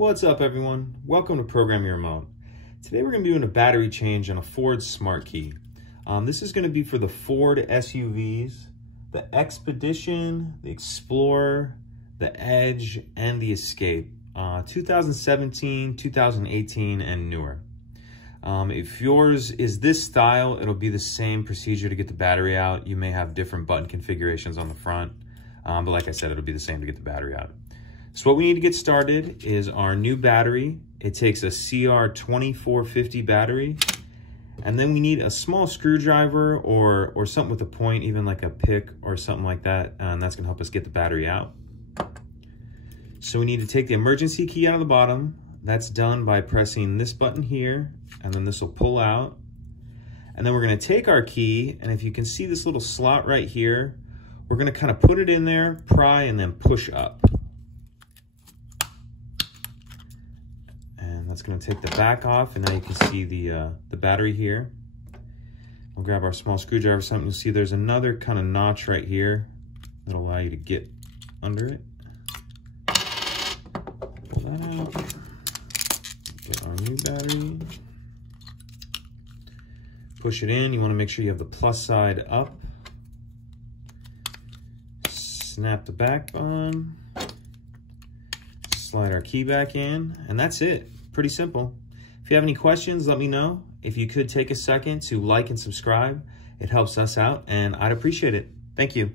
What's up, everyone? Welcome to Program Your Remote. Today we're going to be doing a battery change on a Ford Smart Key. This is going to be for the Ford SUVs, the Expedition, the Explorer, the Edge, and the Escape. 2017, 2018, and newer. If yours is this style, it'll be the same procedure to get the battery out. You may have different button configurations on the front, but like I said, it'll be the same to get the battery out. So what we need to get started is our new battery. It takes a CR2450 battery, and then we need a small screwdriver or something with a point, even like a pick or something like that, and that's gonna help us get the battery out. So we need to take the emergency key out of the bottom. That's done by pressing this button here, and then this will pull out. And then we're gonna take our key, and if you can see this little slot right here, we're gonna kind of put it in there, pry, and then push up. That's going to take the back off, and now you can see the battery here. We'll grab our small screwdriver, something you'll see there's another kind of notch right here that'll allow you to get under it. Pull that out. Get our new battery. Push it in. You want to make sure you have the plus side up. Snap the back on. Slide our key back in, and that's it. Pretty simple. If you have any questions, let me know. If you could take a second to like and subscribe, it helps us out, and I'd appreciate it. Thank you.